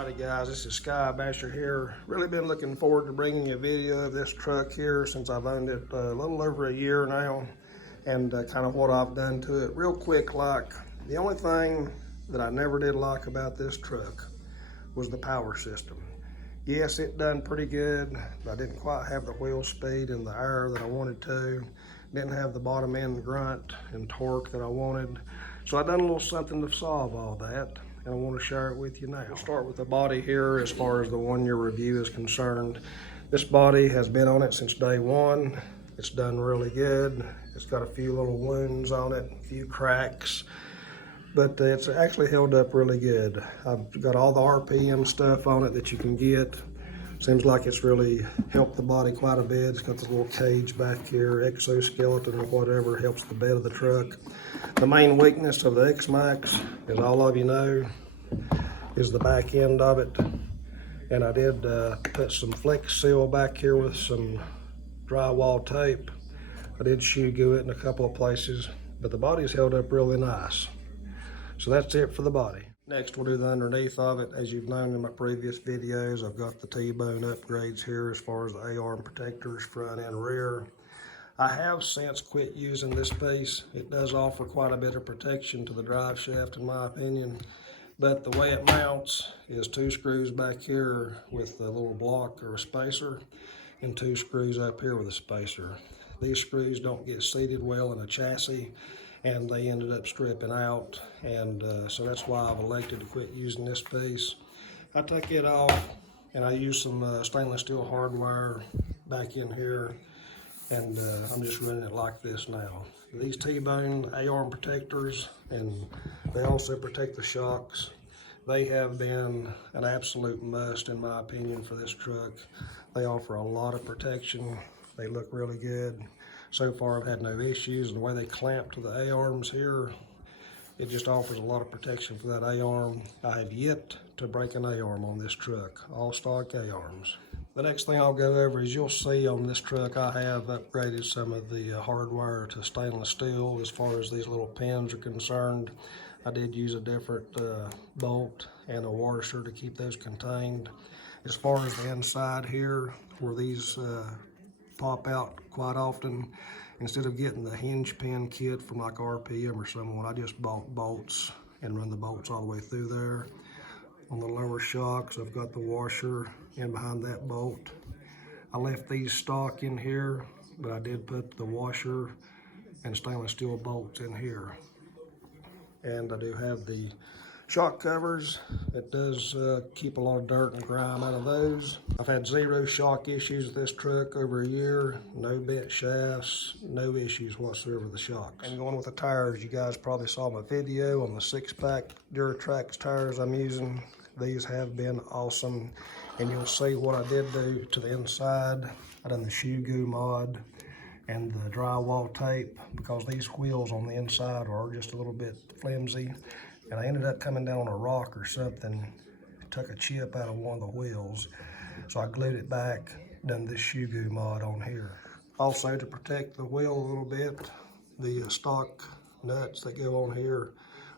Alrighty guys, this is Sky Basher here. Really been looking forward to bringing you a video of this truck here since I've owned it a little over a year now, and kind of what I've done to it. Real quick, like, the only thing that I never did like about this truck was the power system. Yes, it done pretty good, but I didn't quite have the wheel speed and the air that I wanted to. Didn't have the bottom end grunt and torque that I wanted. So I done a little something to solve all that, and I want to share it with you now. We'll start with the body here as far as the 1 year review is concerned. This body has been on it since day one. It's done really good. It's got a few little wounds on it, a few cracks, but it's actually held up really good. I've got all the RPM stuff on it that you can get. Seems like it's really helped the body quite a bit. It's got this little cage back here, exoskeleton or whatever, helps the bed of the truck. The main weakness of the Xmaxx, as all of you know, is the back end of it. And I did put some flex seal back here with some drywall tape. I did shoe glue it in a couple of places, but the body's held up really nice. So that's it for the body. Next, we'll do the underneath of it. As you've known in my previous videos, I've got the T-bone upgrades here as far as the A-arm protectors, front and rear. I have since quit using this piece. It does offer quite a bit of protection to the drive shaft in my opinion, but the way it mounts is 2 screws back here with a little block or a spacer and 2 screws up here with a spacer. These screws don't get seated well in a chassis, and they ended up stripping out, and so that's why I've elected to quit using this piece. I took it off and I used some stainless steel hardwire back in here, and I'm just running it like this now. These T-bone A-arm protectors, and they also protect the shocks. They have been an absolute must in my opinion for this truck. They offer a lot of protection. They look really good. So far I've had no issues, and the way they clamp to the A-arms here, it just offers a lot of protection for that A-arm. I have yet to break an A-arm on this truck, all stock A-arms. The next thing I'll go over is you'll see on this truck I have upgraded some of the hardwire to stainless steel as far as these little pins are concerned. I did use a different bolt and a washer to keep those contained. As far as the inside here, where these pop out quite often, instead of getting the hinge pin kit from like RPM or someone, I just bought bolts and run the bolts all the way through there. On the lower shocks, I've got the washer in behind that bolt. I left these stock in here, but I did put the washer and stainless steel bolts in here. And I do have the shock covers. It does keep a lot of dirt and grime out of those. I've had 0 shock issues with this truck over a year. No bent shafts, no issues whatsoever with the shocks. And going with the tires, you guys probably saw my video on the 6-pack Duratrax tires I'm using. These have been awesome, and you'll see what I did do to the inside. I done the shoe goo mod and the drywall tape, because these wheels on the inside are just a little bit flimsy. And I ended up coming down on a rock or something, took a chip out of one of the wheels. So I glued it back, done this shoe goo mod on here. Also, to protect the wheel a little bit, the stock nuts that go on here,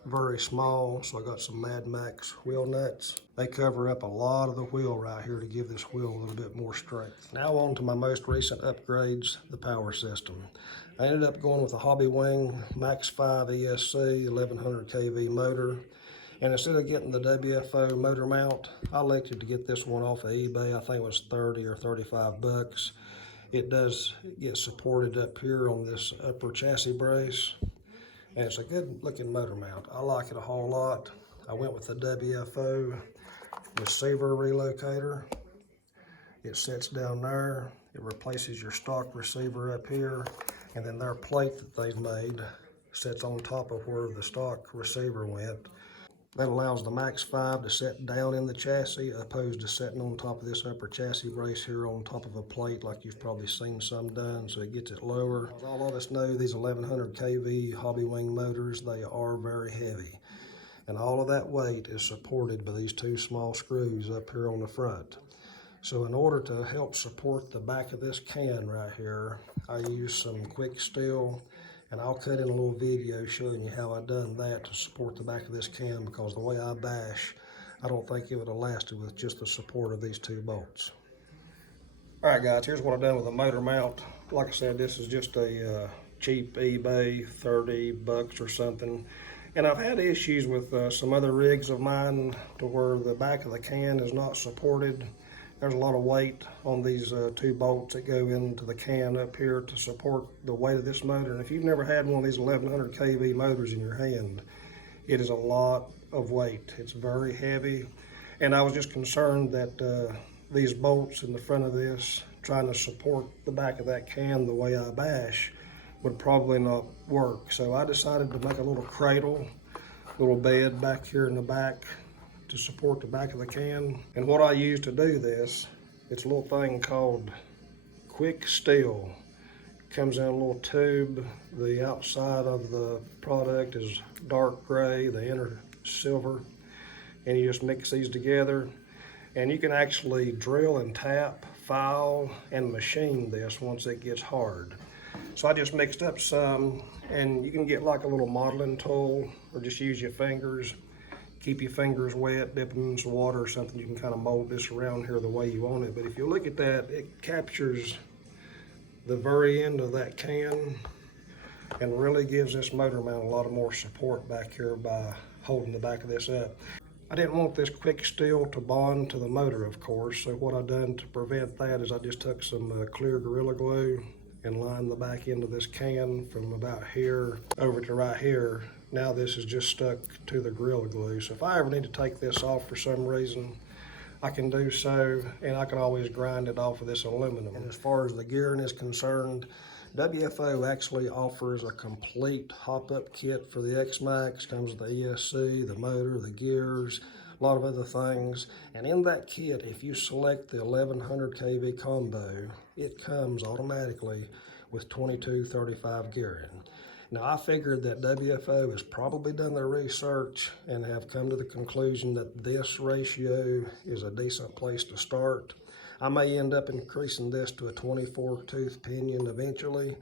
very small, so I got some Mad Max wheel nuts. They cover up a lot of the wheel right here to give this wheel a little bit more strength. Now on to my most recent upgrades, the power system. I ended up going with a Hobbywing Max 5 ESC 1100 kV motor. And instead of getting the WFO motor mount, I elected to get this one off of eBay. I think it was 30 or 35 bucks. It does get supported up here on this upper chassis brace, and it's a good looking motor mount. I like it a whole lot. I went with the WFO receiver relocator. It sits down there. It replaces your stock receiver up here, and then their plate that they've made sits on top of where the stock receiver went. That allows the Max 5 to sit down in the chassis, opposed to sitting on top of this upper chassis brace here on top of a plate like you've probably seen some done, so it gets it lower. As all of us know, these 1100 kV Hobbywing motors, they are very heavy. And all of that weight is supported by these 2 small screws up here on the front. So in order to help support the back of this can right here, I use some quick steel, and I'll cut in a little video showing you how I done that to support the back of this can, because the way I bash, I don't think it would have lasted with just the support of these 2 bolts. All right, guys, here's what I've done with the motor mount. Like I said, this is just a cheap eBay, 30 bucks or something. And I've had issues with some other rigs of mine to where the back of the can is not supported. There's a lot of weight on these 2 bolts that go into the can up here to support the weight of this motor. And if you've never had one of these 1100 kV motors in your hand, it is a lot of weight. It's very heavy. And I was just concerned that these bolts in the front of this, trying to support the back of that can the way I bash, would probably not work. So I decided to make a little cradle, little bed back here in the back to support the back of the can. And what I use to do this, it's a little thing called quick steel. Comes in a little tube. The outside of the product is dark gray, the inner silver. And you just mix these together. And you can actually drill and tap, file, and machine this once it gets hard. So I just mixed up some, and you can get like a little modeling tool, or just use your fingers. Keep your fingers wet, dip them in some water or something. You can kind of mold this around here the way you want it. But if you look at that, it captures the very end of that can and really gives this motor mount a lot of more support back here by holding the back of this up. I didn't want this quick steel to bond to the motor, of course, so what I done to prevent that is I just took some clear Gorilla Glue and lined the back end of this can from about here over to right here. Now this is just stuck to the Gorilla Glue, so if I ever need to take this off for some reason, I can do so, and I can always grind it off of this aluminum. And as far as the gearing is concerned, WFO actually offers a complete hop-up kit for the Xmaxx. Comes with the ESC, the motor, the gears, a lot of other things. And in that kit, if you select the 1100 kV combo, it comes automatically with 2235 gearing. Now, I figured that WFO has probably done their research and have come to the conclusion that this ratio is a decent place to start. I may end up increasing this to a 24 tooth pinion eventually,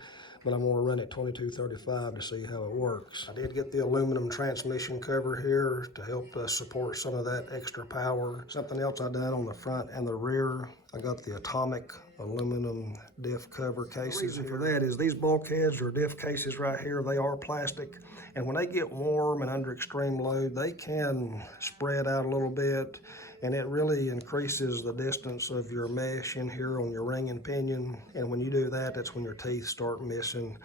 but I'm going to run it 2235 to see how it works. I did get the aluminum transmission cover here to help support some of that extra power. Something else I done on the front and the rear, I got the atomic aluminum diff cover cases. The reason for that is these bulkheads or diff cases right here, they are plastic, and when they get warm and under extreme load, they can spread out a little bit, and it really increases the distance of your mesh in here on your ring and pinion. And when you do that, that's when your teeth start missing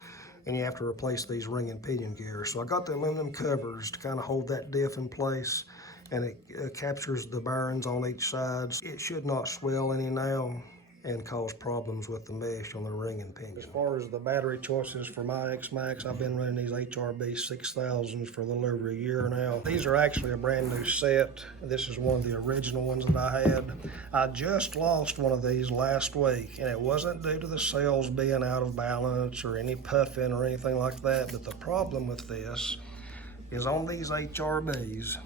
and you have to replace these ring and pinion gears. So I got the aluminum covers to kind of hold that diff in place, and it captures the bearings on each side. It should not swell any now and cause problems with the mesh on the ring and pinion. As far as the battery choices for my Xmaxx, I've been running these HRB 6000s for a little over a year now. These are actually a brand new set. This is one of the original ones that I had. I just lost one of these last week, and it wasn't due to the cells being out of balance or any puffing or anything like that, but the problem with this is on these HRBs,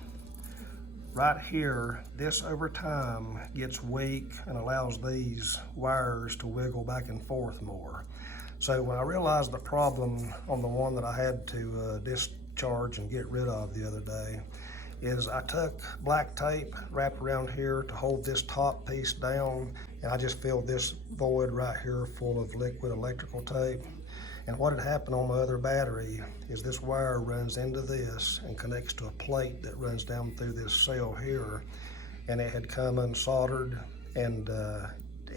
right here, this over time gets weak and allows these wires to wiggle back and forth more. So when I realized the problem on the one that I had to discharge and get rid of the other day, is I took black tape, wrapped around here to hold this top piece down, and I just filled this void right here full of liquid electrical tape. And what had happened on my other battery is this wire runs into this and connects to a plate that runs down through this cell here, and it had come unsoldered and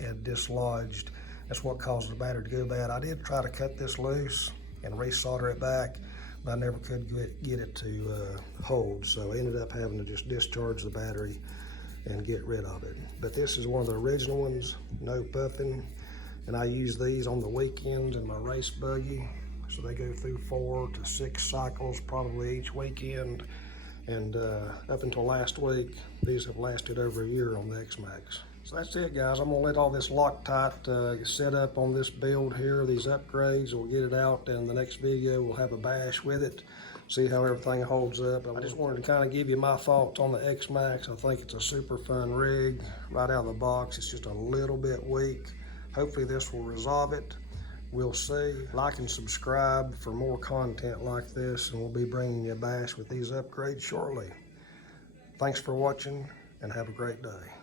had dislodged. That's what caused the battery to go bad. I did try to cut this loose and resolder it back, but I never could get it to hold, so I ended up having to just discharge the battery and get rid of it. But this is one of the original ones, no puffing. And I use these on the weekends in my race buggy. So they go through 4 to 6 cycles probably each weekend. And up until last week, these have lasted over a year on the Xmaxx. So that's it, guys. I'm gonna let all this Loctite set up on this build here, these upgrades. We'll get it out, and the next video we'll have a bash with it, see how everything holds up. I just wanted to kind of give you my thoughts on the Xmaxx. I think it's a super fun rig. Right out of the box, it's just a little bit weak. Hopefully this will resolve it. We'll see. Like and subscribe for more content like this, and we'll be bringing you a bash with these upgrades shortly. Thanks for watching. and have a great day.